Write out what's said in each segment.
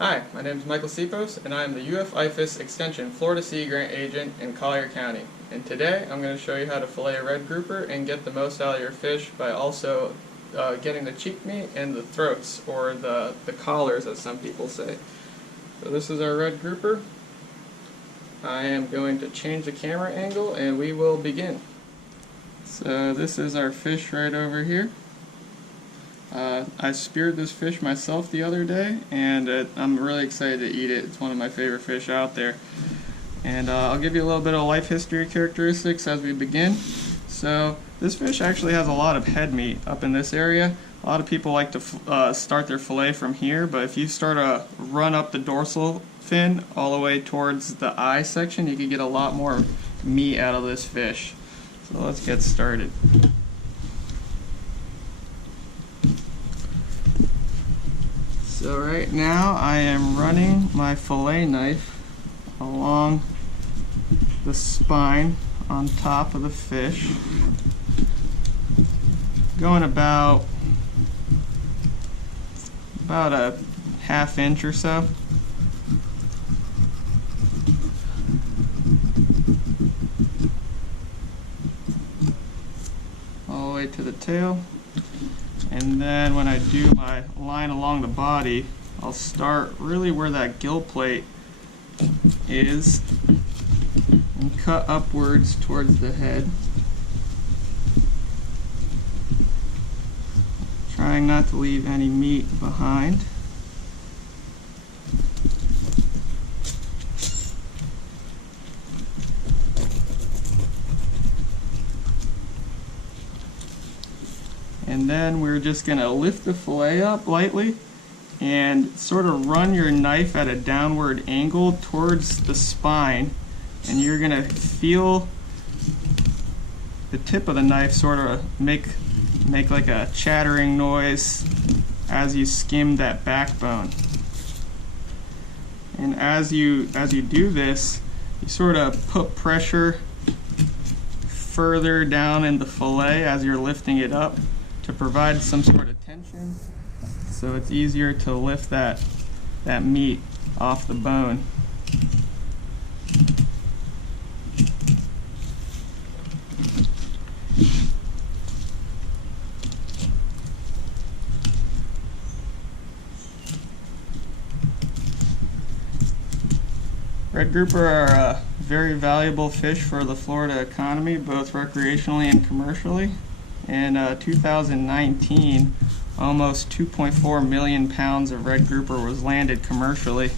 Hi, my name is Michael Sipos, and I am the UF-IFAS Extension Florida Sea Grant Agent in Collier County. And today I'm going to show you how to fillet a red grouper and get the most out of your fish by also getting the cheek meat and the throats, or the collars as some people say. So this is our red grouper. I am going to change the camera angle and we will begin. So this is our fish right over here. I speared this fish myself the other day, and I'm really excited to eat it. It's one of my favorite fish out there. And I'll give you a little bit of life history characteristics as we begin. So this fish actually has a lot of head meat up in this area. A lot of people like to start their fillet from here, but if you start to run up the dorsal fin all the way towards the eye section, you can get a lot more meat out of this fish. So let's get started. So right now I am running my fillet knife along the spine on top of the fish, going about a ½ inch or so. All the way to the tail. And then when I do my line along the body, I'll start really where that gill plate is and cut upwards towards the head, trying not to leave any meat behind. And then we're just going to lift the fillet up lightly and sort of run your knife at a downward angle towards the spine, and you're going to feel the tip of the knife sort of make like a chattering noise as you skim that backbone. And as you do this, you sort of put pressure further down in the fillet as you're lifting it up to provide some sort of tension, so it's easier to lift that meat off the bone. Red grouper are a very valuable fish for the Florida economy, both recreationally and commercially. In 2019, almost 2.4 million pounds of red grouper was landed commercially,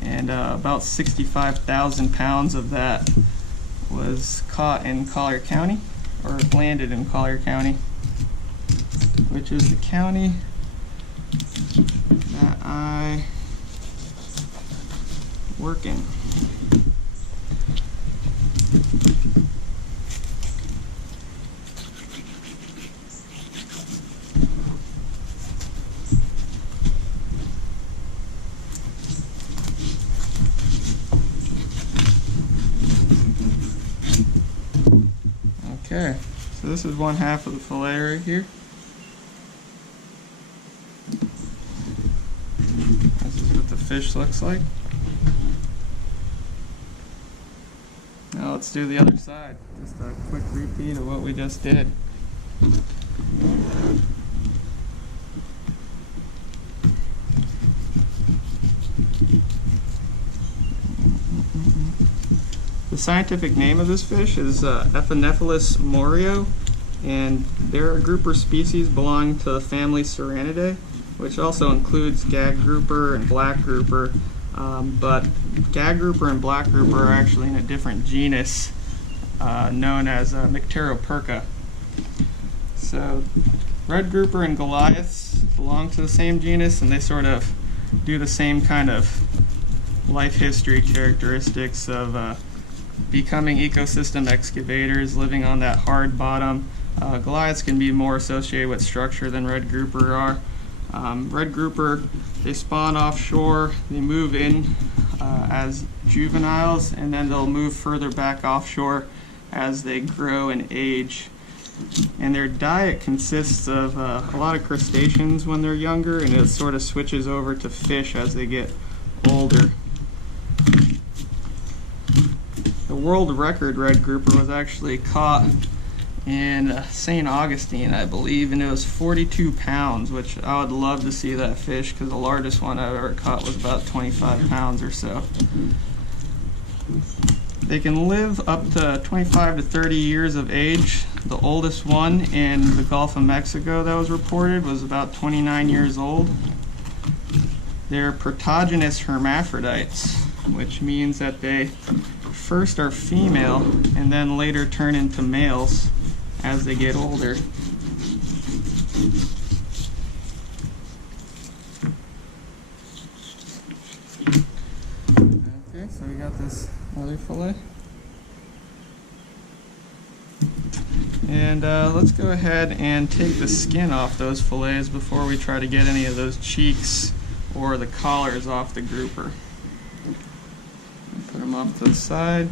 and about 65,000 pounds of that was caught in Collier County, or landed in Collier County, which is the county that I work in. Okay, so this is one half of the fillet right here. This is what the fish looks like. Now let's do the other side. Just a quick repeat of what we just did. The scientific name of this fish is Epinephelus morio, and they're a grouper species belonging to the family Serranidae, which also includes gag grouper and black grouper, but gag grouper and black grouper are actually in a different genus known as Mycteroperca. So red grouper and Goliaths belong to the same genus, and they sort of do the same kind of life history characteristics of becoming ecosystem excavators, living on that hard bottom. Goliaths can be more associated with structure than red grouper are. Red grouper, they spawn offshore, they move in as juveniles, and then they'll move further back offshore as they grow and age. And their diet consists of a lot of crustaceans when they're younger, and it sort of switches over to fish as they get older. The world record red grouper was actually caught in St. Augustine, I believe, and it was 42 pounds, which I would love to see that fish, because the largest one I've ever caught was about 25 pounds or so. They can live up to 25 to 30 years of age. The oldest one in the Gulf of Mexico that was reported was about 29 years old. They're protogynous hermaphrodites, which means that they first are female and then later turn into males as they get older. Okay, so we got this other fillet. And let's go ahead and take the skin off those fillets before we try to get any of those cheeks or the collars off the grouper. Put them off to the side.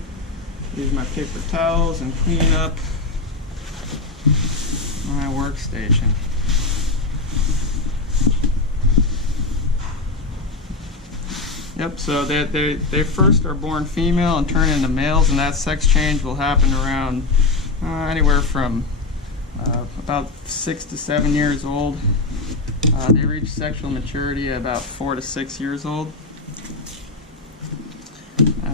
Use my paper towels and clean up my workstation. Yep, so they first are born female and turn into males, and that sex change will happen around anywhere from about 6 to 7 years old. They reach sexual maturity at about 4 to 6 years old.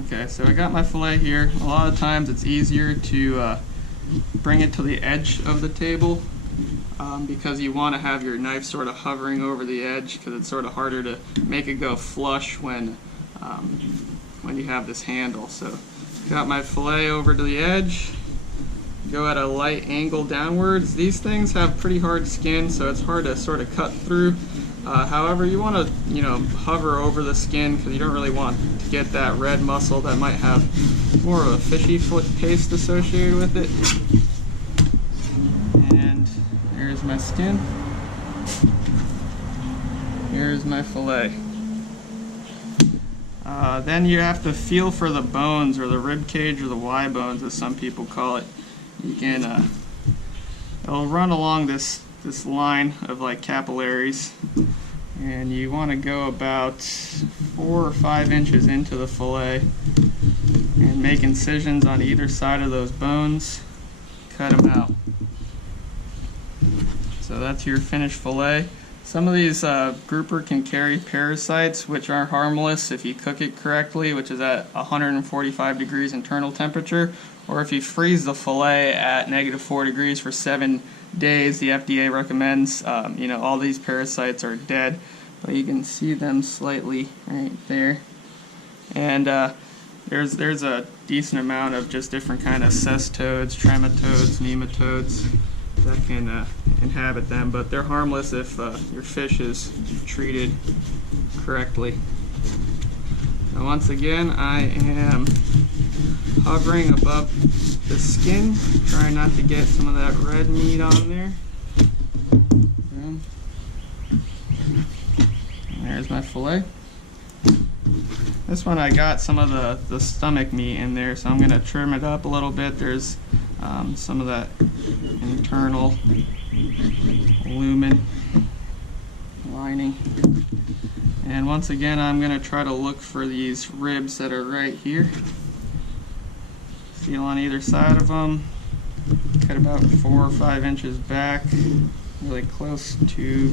Okay, so I got my fillet here. A lot of times it's easier to bring it to the edge of the table because you want to have your knife sort of hovering over the edge, because it's sort of harder to make it go flush when you have this handle. So got my fillet over to the edge. Go at a light angle downwards. These things have pretty hard skin, so it's hard to sort of cut through. However, you want to, hover over the skin, because you don't really want to get that red muscle that might have more of a fishy taste associated with it. And here's my skin. Here's my fillet. Then you have to feel for the bones, or the rib cage, or the Y bones, as some people call it. You can, it'll run along this line of like capillaries, and you want to go about 4 or 5 inches into the fillet and make incisions on either side of those bones. Cut them out. So that's your finished fillet. Some of these grouper can carry parasites, which are harmless if you cook it correctly, which is at 145 degrees internal temperature, or if you freeze the fillet at -4 degrees for 7 days. The FDA recommends, all these parasites are dead, but you can see them slightly right there. And there's a decent amount of just different kind of cestodes, trematodes, nematodes that can inhabit them, but they're harmless if your fish is treated correctly. Now once again, I am hovering above the skin, trying not to get some of that red meat on there. And there's my fillet. This one I got some of the stomach meat in there, so I'm going to trim it up a little bit. There's some of that internal lumen lining. And once again, I'm going to try to look for these ribs that are right here. Feel on either side of them. Cut about 4 or 5 inches back, really close to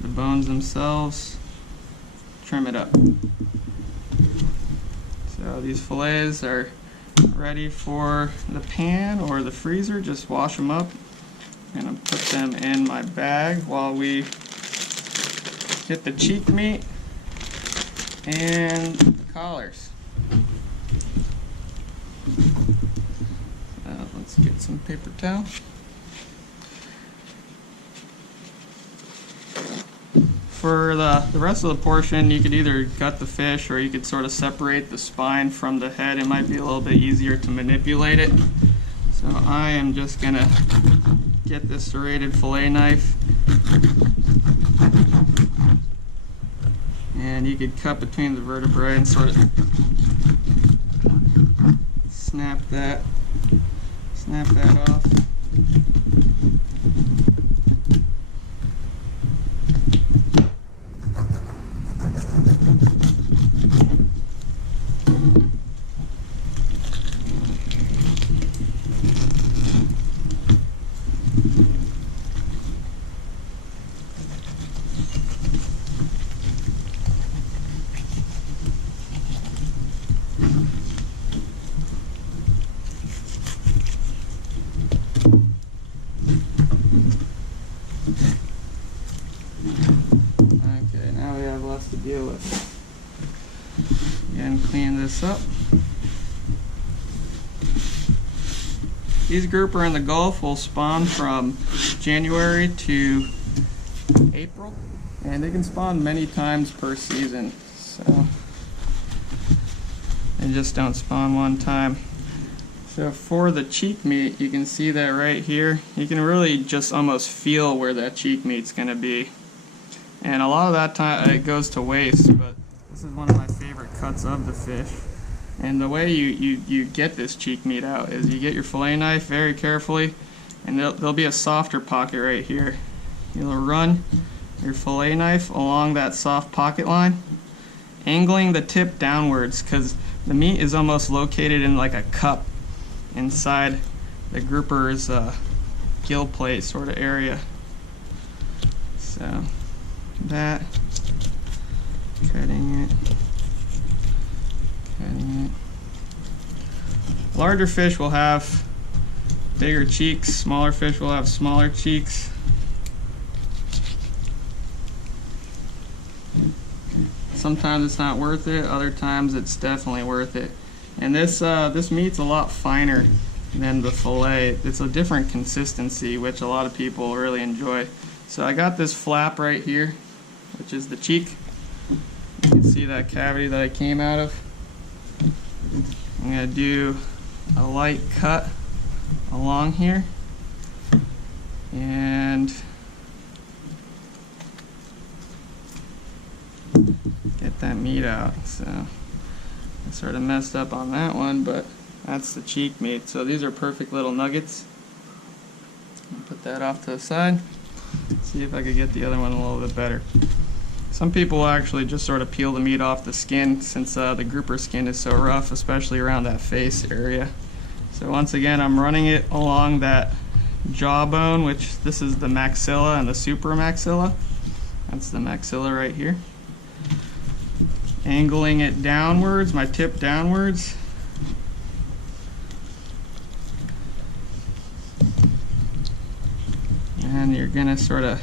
the bones themselves. Trim it up. So these fillets are ready for the pan or the freezer. Just wash them up. I'm going to put them in my bag while we get the cheek meat and the collars. Let's get some paper towel. For the rest of the portion, you could either gut the fish, or you could sort of separate the spine from the head. It might be a little bit easier to manipulate it. So I am just going to get this serrated fillet knife, and you could cut between the vertebrae and sort of snap that off. Okay, now we have less to deal with. Again, clean this up. These grouper in the Gulf will spawn from January to April, and they can spawn many times per season, so they just don't spawn one time. So for the cheek meat, you can see that right here. You can really just almost feel where that cheek meat's going to be, and a lot of that time it goes to waste, but this is one of my favorite cuts of the fish. And the way you get this cheek meat out is you get your fillet knife very carefully, and there'll be a softer pocket right here. You'll run your fillet knife along that soft pocket line, angling the tip downwards, because the meat is almost located in like a cup inside the grouper's gill plate sort of area. So that, cutting it. Larger fish will have bigger cheeks, smaller fish will have smaller cheeks. Sometimes it's not worth it, other times it's definitely worth it. And this meat's a lot finer than the fillet. It's a different consistency, which a lot of people really enjoy. So I got this flap right here, which is the cheek. You can see that cavity that I came out of. I'm going to do a light cut along here and get that meat out. So I sort of messed up on that one, but that's the cheek meat. So these are perfect little nuggets. I'll put that off to the side. See if I could get the other one a little bit better. Some people will actually just sort of peel the meat off the skin, since the grouper skin is so rough, especially around that face area. So once again, I'm running it along that jawbone, which this is the maxilla and the supramaxilla. That's the maxilla right here. Angling it downwards, my tip downwards. And you're gonna sort of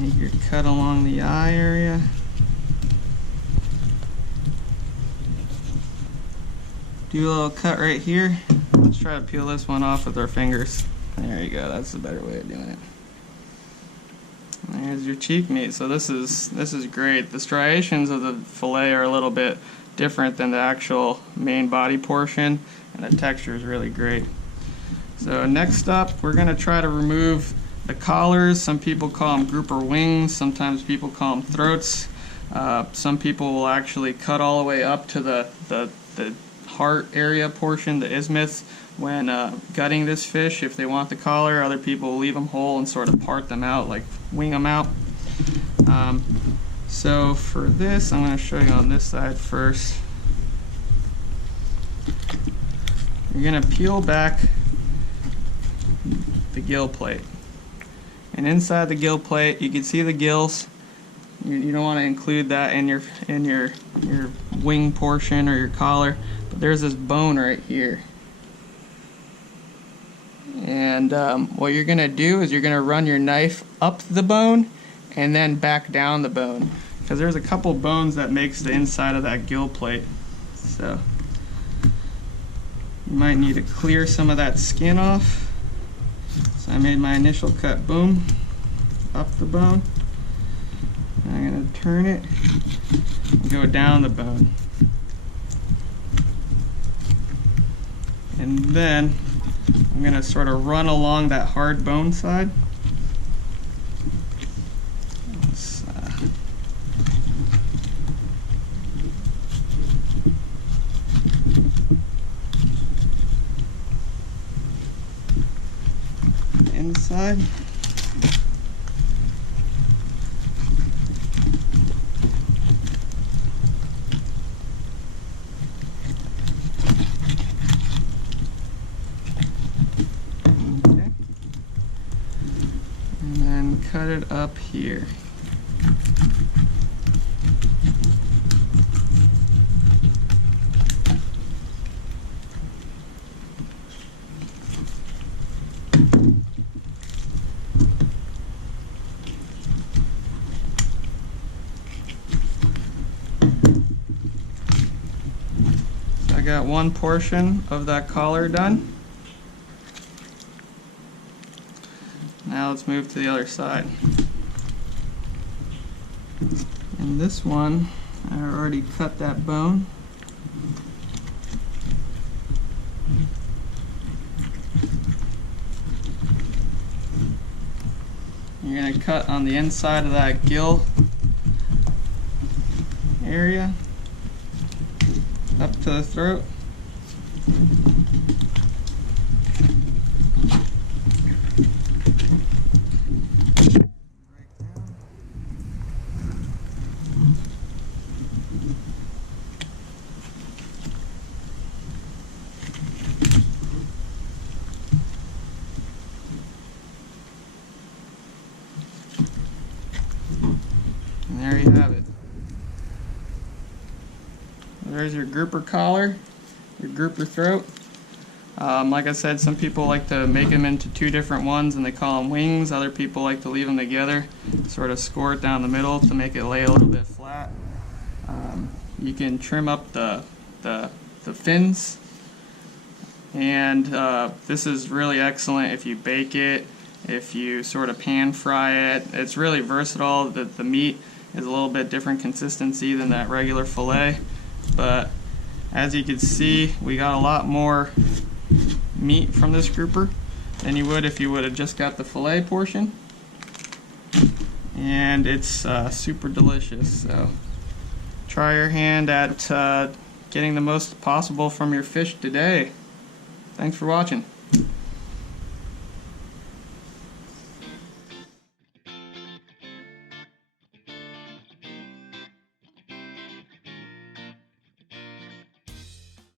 make your cut along the eye area. Do a little cut right here. Let's try to peel this one off with our fingers. There you go, that's the better way of doing it. There's your cheek meat. So this is great. The striations of the fillet are a little bit different than the actual main body portion, and the texture is really great. So next up, we're going to try to remove the collars. Some people call them grouper wings, sometimes people call them throats. Some people will actually cut all the way up to the heart area portion, the isthmus, when gutting this fish if they want the collar. Other people will leave them whole and sort of part them out, like wing them out. So for this, I'm going to show you on this side first. You're going to peel back the gill plate, and inside the gill plate you can see the gills. You don't want to include that in your wing portion or your collar, but there's this bone right here, and what you're gonna do is you're gonna run your knife up the bone and then back down the bone, because there's a couple bones that makes the inside of that gill plate. So you might need to clear some of that skin off. So I made my initial cut, boom, up the bone. I'm going to turn it and go down the bone. And then I'm going to sort of run along that hard bone side. Inside. Okay. And then cut it up here. got one portion of that collar done. Now let's move to the other side. In this one, I already cut that bone. You're going to cut on the inside of that gill area up to the throat. And there you have it. There's your grouper collar, your grouper throat. Like I said, some people like to make them into two different ones and they call them wings. Other people like to leave them together, sort of score it down the middle to make it lay a little bit flat. You can trim up the fins, and this is really excellent if you bake it, if you sort of pan fry it. It's really versatile. The meat is a little bit different consistency than that regular fillet, but as you can see, we got a lot more meat from this grouper than you would if you would have just got the fillet portion, and it's super delicious. So try your hand at getting the most possible from your fish today. Thanks for watching.